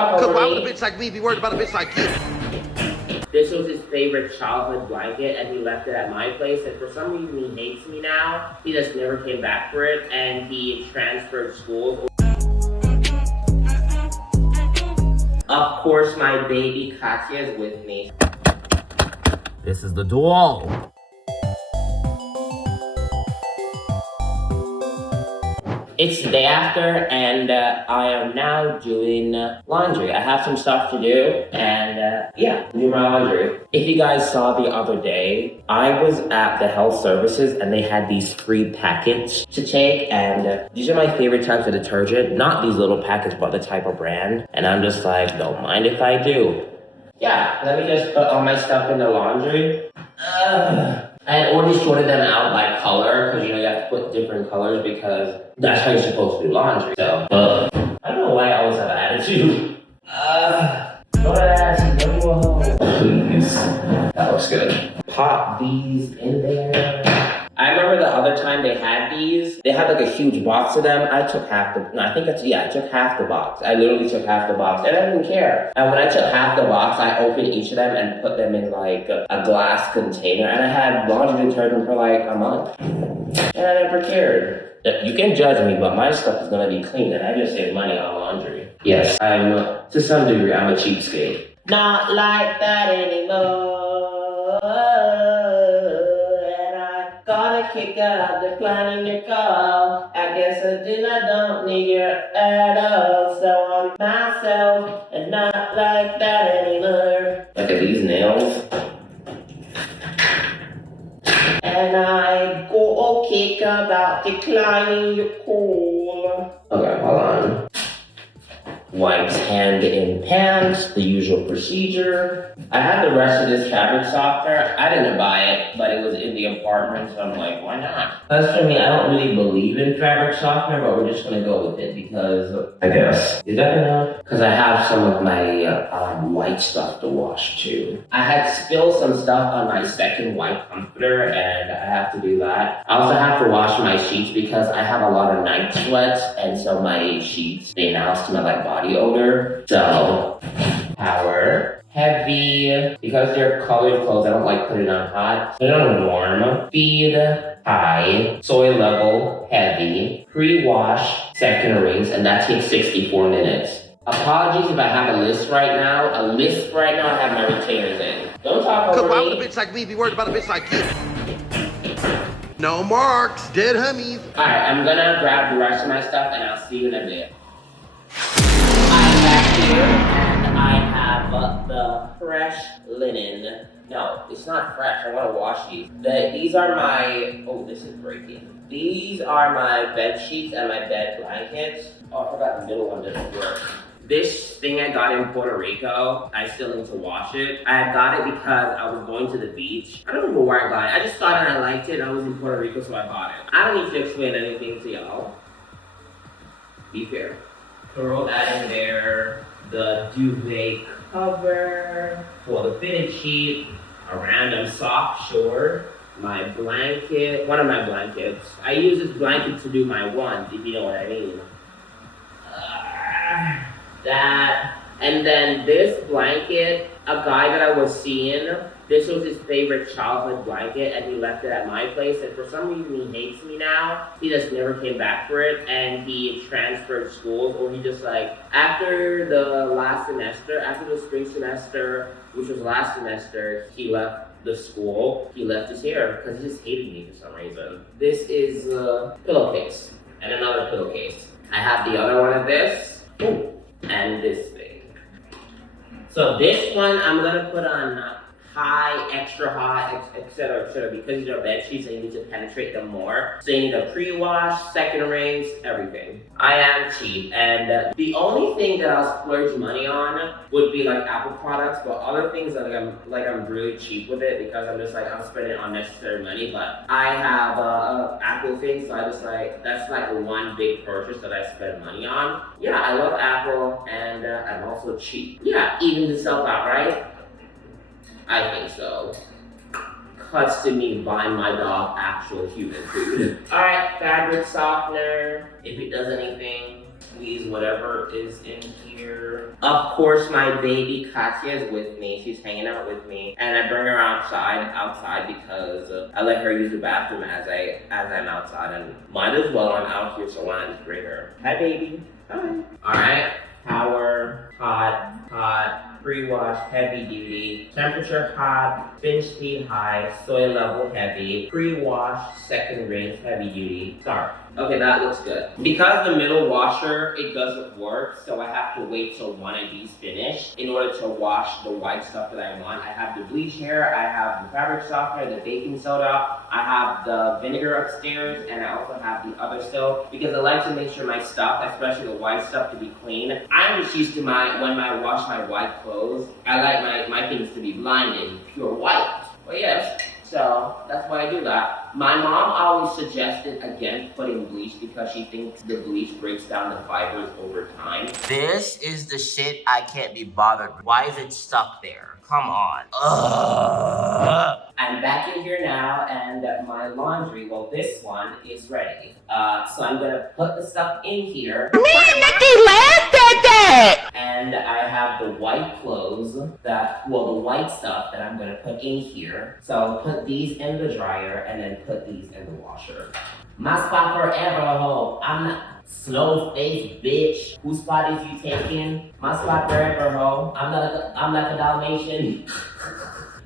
talk over me. Cause why would a bitch like me be worried about a bitch like you? This was his favorite childhood blanket, and he left it at my place, and for some reason he hates me now. He just never came back for it, and he transferred schools. Of course, my baby Katya is with me. This is the doll. It's the day after, and I am now doing laundry. I have some stuff to do, and yeah, do my laundry. If you guys saw the other day, I was at the health services, and they had these free packets to take, and these are my favorite types of detergent. Not these little packets, but the type of brand. And I'm just like, don't mind if I do. Yeah, let me just put all my stuff in the laundry. I had already sorted them out by color, because you know you have to put different colors because that's how you're supposed to do laundry. So, I don't know why I always have an attitude. Go to ass, don't go home. Please. That looks good. Pop these in there. I remember the other time they had these. They had like a huge box of them. I took half the, no, I think that's, yeah, I took half the box. I literally took half the box and I didn't care. And when I took half the box, I opened each of them and put them in like a glass container. And I had laundry detergent for like a month. And I never cared. You can judge me, but my stuff is gonna be clean and I just save money on laundry. Yes, to some degree, I'm a cheapskate. Not like that anymore. And I got a kick out of declining your call. I guess I don't need your at all. So I'm myself and not like that anymore. Look at these nails. And I go a kick about declining your call. Okay, hold on. Wipes hand in pants, the usual procedure. I had the rest of this fabric softener. I didn't buy it, but it was in the apartment, so I'm like, why not? As for me, I don't really believe in fabric softener, but we're just gonna go with it because I guess. Is that enough? Because I have some of my white stuff to wash too. I had spilled some stuff on my second white comforter, and I have to do that. I also have to wash my sheets because I have a lot of night sweats, and so my sheets, they now smell like body odor. So, power. Heavy, because they're colored clothes, I don't like putting it on hot. Put it on warm. Feed, high. Soil level, heavy. Pre-wash, second rinse, and that takes 64 minutes. Apologies if I have a list right now. I have my retainers in. Don't talk over me. Cause why would a bitch like me be worried about a bitch like you? No marks, dead homies. Alright, I'm gonna grab the rest of my stuff and I'll see you in a bit. I'm back here and I have the fresh linen. No, it's not fresh. I want to wash these. These are my, oh, this is breaking. These are my bed sheets and my bed blankets. Oh, I forgot the middle one didn't work. This thing I got in Puerto Rico, I still need to wash it. I got it because I was going to the beach. I don't remember where I got it. I just thought I liked it. I was in Puerto Rico, so I bought it. I don't need to explain anything to y'all. Be fair. Throw that in there. The duvet cover. For the fitted sheet. A random soft short. My blanket. One of my blankets. I use this blanket to do my ones, if you know what I mean. That. And then this blanket, a guy that I was seeing, this was his favorite childhood blanket and he left it at my place, and for some reason he hates me now. He just never came back for it and he transferred schools, or he just like, after the last semester, after the spring semester, which was last semester, he left the school. He left his hair because he just hated me for some reason. This is a pillowcase and another pillowcase. I have the other one of this. Ooh. And this thing. So this one I'm gonna put on high, extra hot, etc., because these are bed sheets and you need to penetrate them more. So you need a pre-wash, second rinse, everything. I am cheap, and the only thing that I'll splurge money on would be like Apple products, but other things that I'm really cheap with it because I'm just like, I'm spending unnecessary money. But I have Apple things, so I just like, that's like one big purchase that I spend money on. Yeah, I love Apple, and I'm also cheap. Yeah, even itself out, right? I think so. Cuts to me buying my dog actual human food. Alright, fabric softener. If it does anything, squeeze whatever is in here. Of course, my baby Katya is with me. She's hanging out with me, and I bring her outside because I let her use the bathroom as I'm outside, and might as well. I'm out here, so why not just bring her? Hi, baby. Hi. All right. Power, hot, pre-wash, heavy duty, temperature hot, binge speed high, soy level heavy, pre-wash, second rinse, heavy duty. Start. Okay, that looks good. Because the middle washer, it doesn't work, so I have to wait till one of these finish in order to wash the white stuff that I want. I have the bleach here, I have the fabric softener, the baking soda, I have the vinegar upstairs, and I also have the other stuff because I like to make sure my stuff, especially the white stuff, to be clean. I'm just used to when I wash my white clothes, I like my things to be blinding, pure white. But yes. So that's why I do that. My mom always suggested against putting bleach because she thinks the bleach breaks down the fibers over time. This is the shit I can't be bothered with. Why is it stuck there? Come on. Ugh. I'm back in here now, and my laundry, well, this one is ready. So I'm gonna put the stuff in here. Me and Nikki laughed at that! And I have the white clothes the white stuff that I'm gonna put in here. So I'll put these in the dryer and then put these in the washer. My spot forever, ho. I'm not slow face bitch. Whose spot is you taking? My spot forever, ho. I'm like a Dalmatian.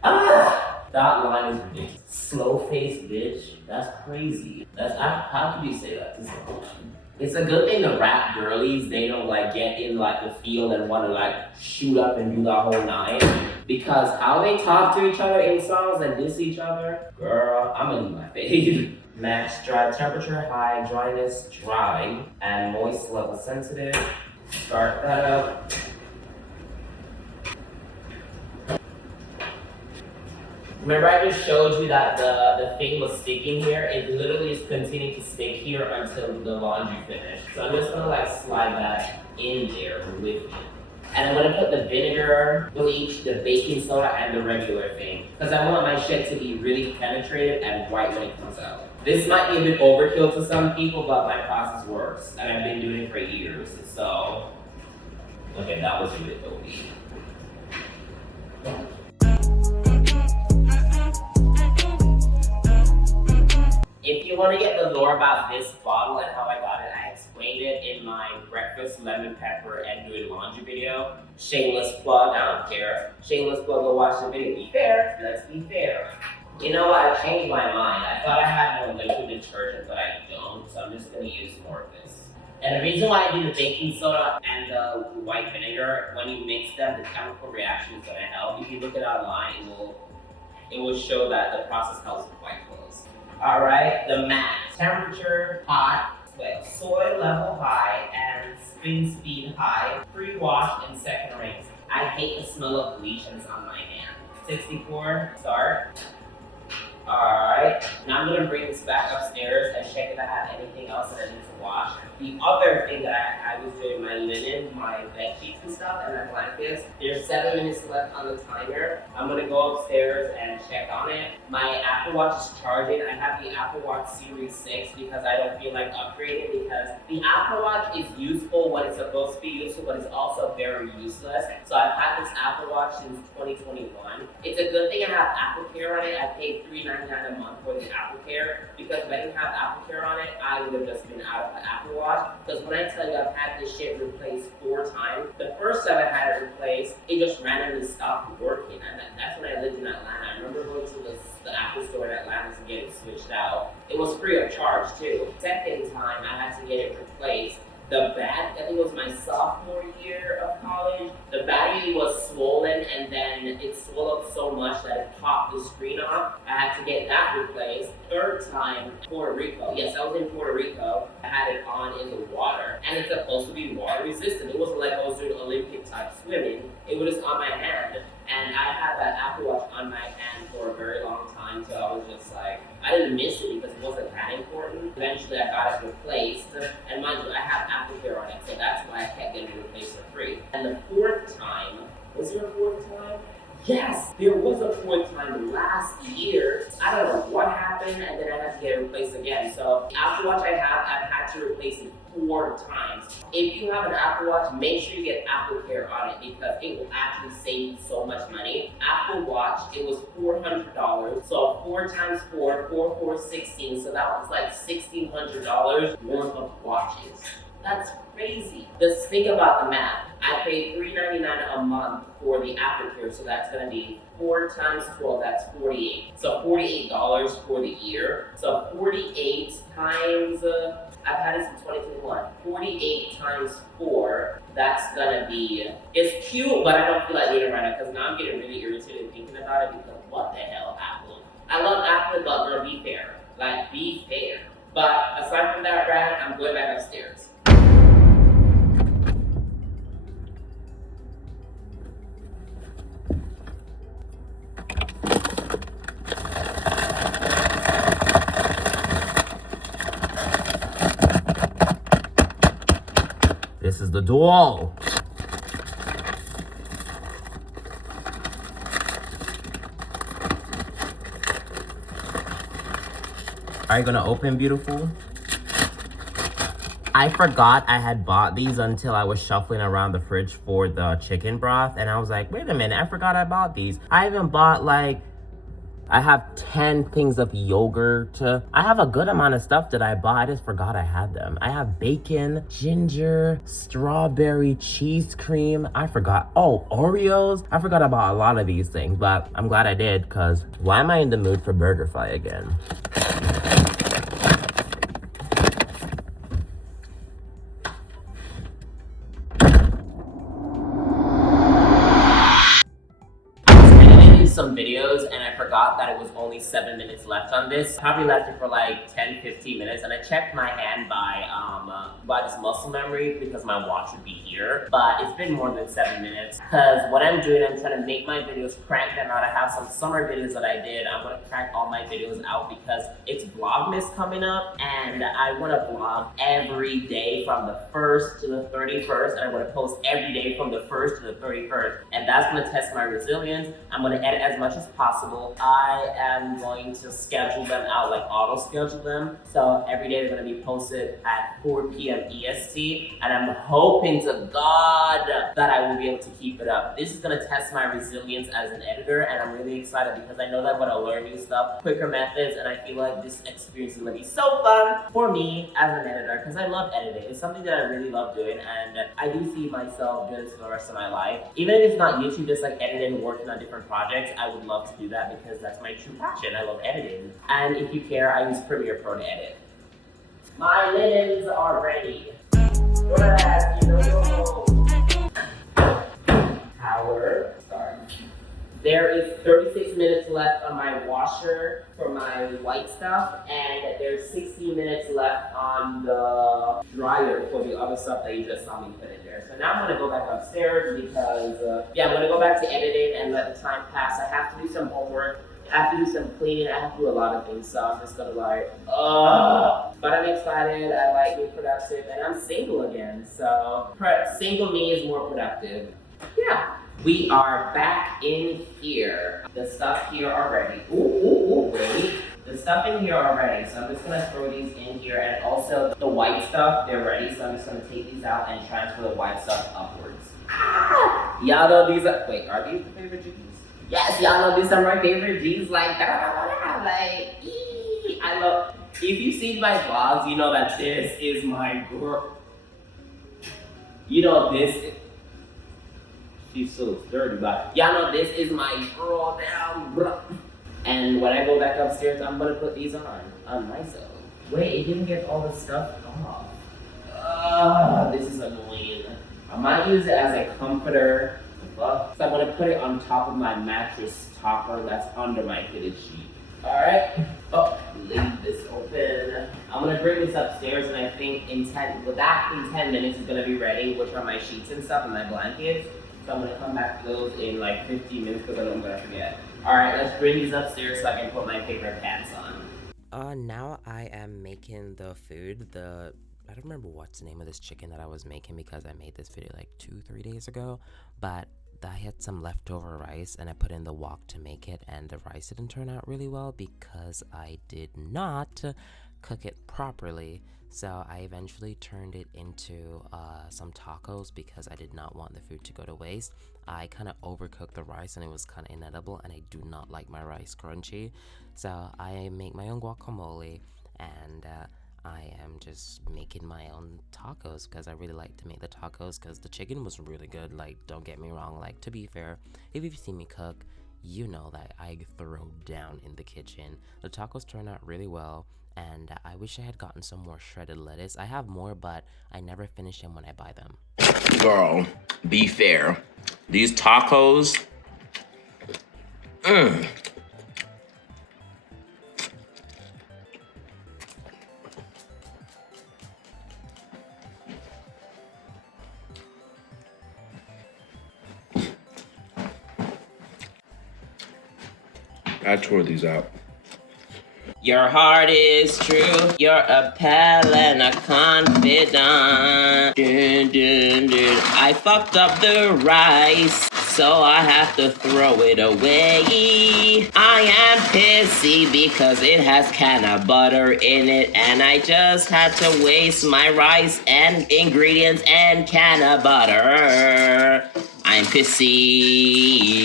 That line is ridiculous. Slow face bitch. That's crazy. How could you say that to someone? It's a good thing the rap girlies, they don't like get in like the field and want to like shoot up and do the whole nine. Because how they talk to each other in songs and diss each other, girl, I'm in my face. Max dry temperature high, dryness dry, and moist level sensitive. Start that up. Remember I just showed you that the thing was sticking here? It literally is continuing to stick here until the laundry finished. So I'm just gonna like slide that in there with me. And I'm gonna put the vinegar, bleach, the baking soda, and the regular thing. Because I want my shit to be really penetrated and white when it comes out. This might be a bit overkill to some people, but my process works. And I've been doing it for years, so. Okay, that was really OP. If you want to get the lore about this bottle and how I got it, I explained it in my breakfast lemon pepper and doing laundry video. Shameless plug, I don't care. Shameless plug, go watch the video. Be fair, let's be fair. You know what, I changed my mind. I thought I had more liquid detergent, but I don't, so I'm just going to use more of this. And the reason why I do the baking soda and the white vinegar, when you mix them, the chemical reaction is going to help. If you look it online, it will show that the process helps with white clothes. Alright, the max. Temperature hot, soy level high, and spin speed high, pre-wash and second rinse. I hate the smell of bleach and it's on my hand. 64, start. Alright, now I'm gonna bring this back upstairs and check if I have anything else that I need to wash. The other thing that I was doing, my linen, my bed sheets and stuff, and my blankets. There's 7 minutes left on the timer. I'm gonna go upstairs and check on it. My Apple Watch is charging. I have the Apple Watch Series 6 because I don't feel like upgrading because the Apple Watch is useful when it's supposed to be useful, but it's also very useless. So I've had this Apple Watch since 2021. It's a good thing I have AppleCare on it. I paid $3.99 a month for the AppleCare because if I didn't have AppleCare on it, I would have just been out of the Apple Watch. Because when I tell you I've had this shit replaced 4 times, the first time I had it replaced, it just randomly stopped working. And that's when I lived in Atlanta. I remember going to the Apple store in Atlanta to get it switched out. It was free of charge too. Second time I had to get it replaced. The I think it was my sophomore year of college, the battery was swollen and then it swelled up so much that it popped the screen off. I had to get that replaced. Third time, Puerto Rico. Yes, I was in Puerto Rico. I had it on in the water and it's supposed to be water resistant. It wasn't like I was doing Olympic type swimming. It was just on my hand and I had that Apple Watch on my hand for a very long time, so I was just like, I didn't miss it because it wasn't that important. Eventually I got it replaced, and mind you, I have AppleCare on it, so that's why I kept getting it replaced for free. And the 4th time, was there a 4th time? Yes, there was a 4th time last year. I don't know what happened. happened, and then I had to get it replaced again. So the Apple Watch I've had to replace it 4 times. If you have an Apple Watch, make sure you get AppleCare on it because it will actually save you so much money. Apple Watch, it was $400. So 4 times 4, 16. So that was like $1,600 worth of watches. That's crazy. Just think about the math. I paid $3.99 a month for the AppleCare, so that's gonna be 4 times 12, that's 48. So $48 for the year. So 48 times, I've had it since 2021. 48 times 4, that's gonna be, it's cute, but I don't feel like doing it right now because now I'm getting really irritated thinking about it because what the hell, Apple? I love Apple, but girl, be fair. Like, be fair. But aside from that, Rant, I'm going back upstairs. This is the door. Are you gonna open, beautiful? I forgot I had bought these until I was shuffling around the fridge for the chicken broth, and I was like, wait a minute, I forgot I bought these. I even bought like, I have 10 things of yogurt. I have a good amount of stuff that I bought. I just forgot I had them. I have bacon, ginger, strawberry cheese cream. I forgot. Oh, Oreos. I forgot about a lot of these things, but I'm glad I did because why am I in the mood for BurgerFi again? Some videos and I forgot that it was only 7 minutes left on this. Probably left it for like 10-15 minutes and I checked my hand by this muscle memory because my watch would be here, but it's been more than 7 minutes because what I'm doing, I'm trying to make my videos, crank them out. I have some summer videos that I did. I want to crank all my videos out because it's Vlogmas coming up and I want to vlog every day from the 1st to the 31st and I want to post every day from the 1st to the 31st, and that's going to test my resilience. I'm going to edit as much as possible. I am going to schedule them out, like auto schedule them. So every day they're going to be posted at 4 p.m. EST. And I'm hoping to God that I will be able to keep it up. This is going to test my resilience as an editor. And I'm really excited because I know that I'm going to learn new stuff, quicker methods. And I feel like this experience is going to be so fun for me as an editor because I love editing. It's something that I really love doing. And I do see myself doing this for the rest of my life. Even if it's not YouTube, just like editing and working on different projects, I would love to do that because that's my true passion. I love editing. And if you care, I use Premiere Pro to edit. My linens are ready. Power. Sorry. There is 36 minutes left on my washer for my white stuff, and there's 60 minutes left on the dryer for the other stuff that you just saw me put in there. So now I'm gonna go back upstairs because, I'm gonna go back to editing and let the time pass. I have to do some homework. I have to do some cleaning. I have to do a lot of things, so I'm just gonna like, but I'm excited. I like being productive, and I'm single again. So single me is more productive. Yeah. We are back in here. The stuff here already. Wait. The stuff in here already. So I'm just gonna throw these in here, and also the white stuff, they're ready. So I'm just gonna take these out and transfer the white stuff upwards. Y'all know these are, wait, are these the favorite jeans? Yes, y'all know these are my favorite jeans. Like, I love, if you've seen my vlogs, you know that this is my girl. You know this. She's so dirty, but y'all know this is my girl now, bro. And when I go back upstairs, I'm gonna put these on myself. Wait, it didn't get all the stuff off. This is annoying. I might use it as a comforter. So I'm gonna put it on top of my mattress topper that's under my fitted sheet. Alright. Oh, leave this open. I'm gonna bring this upstairs and I think in 10 minutes it's gonna be ready, which are my sheets and stuff and my blankets. So I'm gonna come back to those in like 15 minutes because I know I'm gonna forget. Alright, let's bring these upstairs so I can put my favorite pants on. Now I am making the food. I don't remember what's the name of this chicken that I was making because I made this video like 2-3 days ago, but I had some leftover rice and I put in the wok to make it, and the rice didn't turn out really well because I did not cook it properly. So I eventually turned it into some tacos because I did not want the food to go to waste. I kind of overcooked the rice and it was kind of inedible, and I do not like my rice crunchy. So I make my own guacamole, and I am just making my own tacos because I really like to make the tacos because the chicken was really good. Like, don't get me wrong, like, to be fair, if you've seen me cook, you know that I throw down in the kitchen. The tacos turn out really well, and I wish I had gotten some more shredded lettuce. I have more, but I never finish them when I buy them. Girl, be fair. These tacos, I tore these out. Your heart is true, you're a pal and a confidant. Dun, dun, dun. I fucked up the rice, so I have to throw it away. I am pissy because it has can of butter in it, and I just had to waste my rice and ingredients and can of butter. I'm pissy.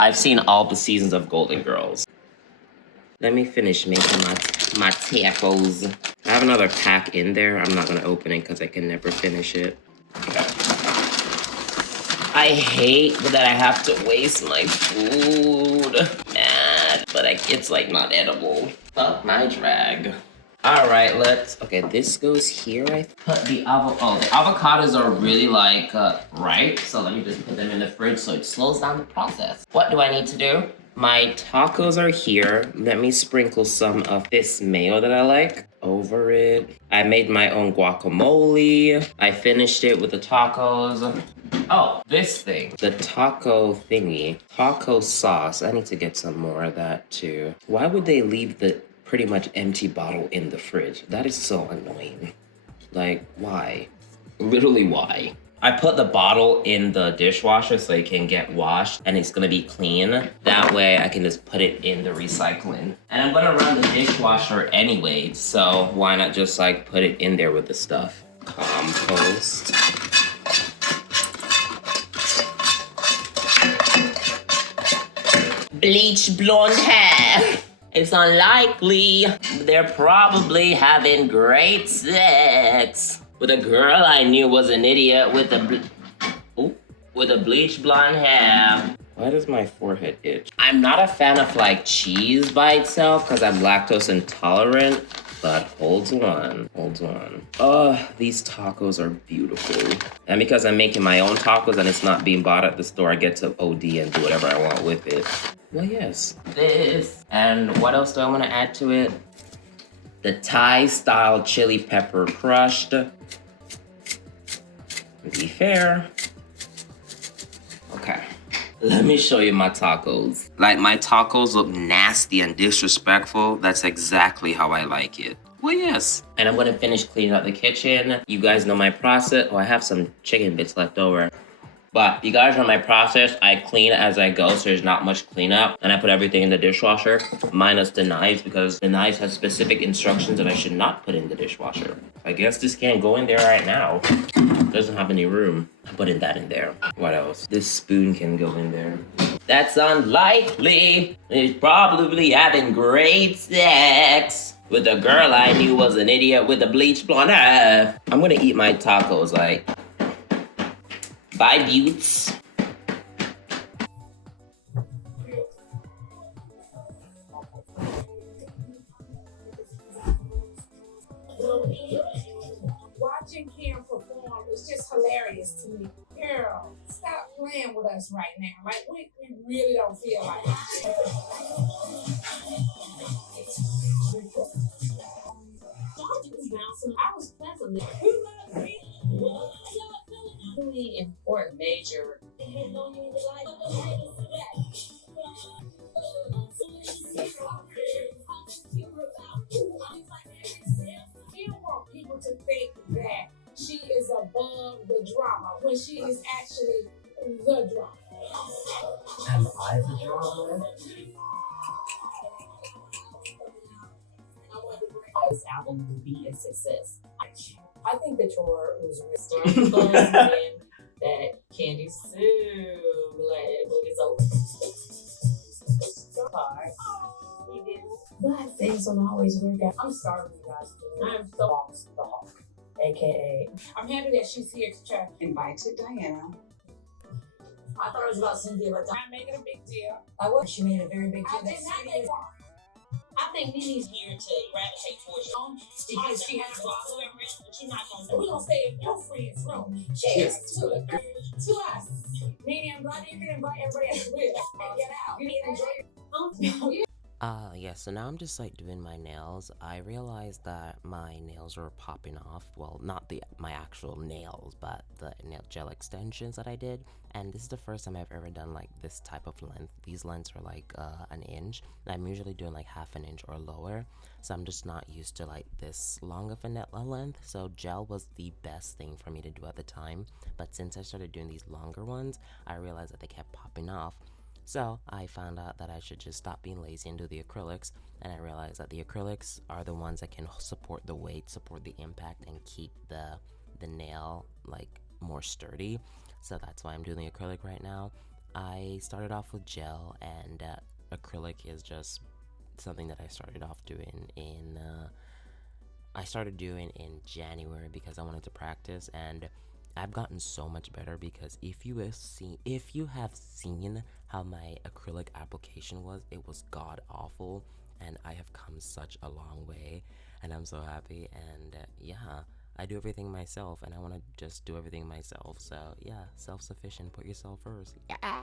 I've seen all the seasons of Golden Girls. Let me finish making my tacos. I have another pack in there. I'm not gonna open it because I can never finish it. Okay. I hate that I have to waste my food. Mad, but it's like not edible. Fuck my drag. All right, okay, this goes here. I put the the avocados are really like ripe, so let me just put them in the fridge so it slows down the process. What do I need to do? My tacos are here. Let me sprinkle some of this mayo that I like over it. I made my own guacamole. I finished it with the tacos. Oh, this thing, the taco thingy, taco sauce. I need to get some more of that too. Why would they leave the pretty much empty bottle in the fridge? That is so annoying. Like, why? Literally, why? I put the bottle in the dishwasher so it can get washed and it's gonna be clean. That way I can just put it in the recycling. And I'm gonna run the dishwasher anyway, so why not just like put it in there with the stuff? Compost. Bleach blonde hair. It's unlikely. They're probably having great sex with a girl I knew was an idiot with a bleach blonde hair. Why does my forehead itch? I'm not a fan of like cheese by itself because I'm lactose intolerant, but hold on. These tacos are beautiful. And because I'm making my own tacos and it's not being bought at the store, I get to OD and do whatever I want with it. Well, yes, this. And what else do I want to add to it? The Thai-style chili pepper crushed. Be fair. Okay, let me show you my tacos. Like, my tacos look nasty and disrespectful. That's exactly how I like it. Well, yes. And I'm gonna finish cleaning up the kitchen. You guys know my process. Oh, I have some chicken bits left over. But you guys know my process. I clean as I go, so there's not much cleanup. And I put everything in the dishwasher, minus the knives, because the knives have specific instructions that I should not put in the dishwasher. I guess this can't go in there right now. It doesn't have any room. I'm putting that in there. What else? This spoon can go in there. That's unlikely. He's probably having great sex with a girl I knew was an idiot with a bleach blonde hair. I'm gonna eat my tacos like... Bye, Buttes. Watching Kim perform is just hilarious to me. Girl, stop playing with us right now. Like, we really don't feel like it. I was pleasantly really important major. You want people people to think that she is above the drama when she is actually the drama. Am I the drama? This album will be a success. I think the tour was really fun and that Candy Sue glad when it's over. He did. But things don't always work out. I'm sorry, you guys. I'm so off the hawk, aka. I'm happy that she's here to try. Invited Diana. I thought it was about Cynthia, but I'm making a big deal. I was. She made a very big deal. I did not make one. I think Nini's here to gravitate towards you because she has a whoever else, but she's not gonna. We're gonna stay in your friend's room. Cheers to us. Nene and brother, you can invite everybody else with us and get out. You need to enjoy your Yeah, so now I'm just like doing my nails. I realized that my nails were popping off. Well, not my actual nails, but the nail gel extensions that I did. And this is the first time I've ever done like this type of length. These lengths are like an inch. And I'm usually doing like half an inch or lower. So I'm just not used to like this long of a length. So gel was the best thing for me to do at the time. But since I started doing these longer ones, I realized that they kept popping off. So I found out that I should just stop being lazy and do the acrylics, and I realized that the acrylics are the ones that can support the weight, support the impact, and keep the nail like more sturdy. So that's why I'm doing the acrylic right now. I started off with gel, and acrylic is just something that I started off doing in January because I wanted to practice, and I've gotten so much better because if you have seen how my acrylic application was, it was god awful, and I have come such a long way, and I'm so happy. And yeah, I do everything myself, and I want to just do everything myself. So yeah, self-sufficient. Put yourself first. Yeah.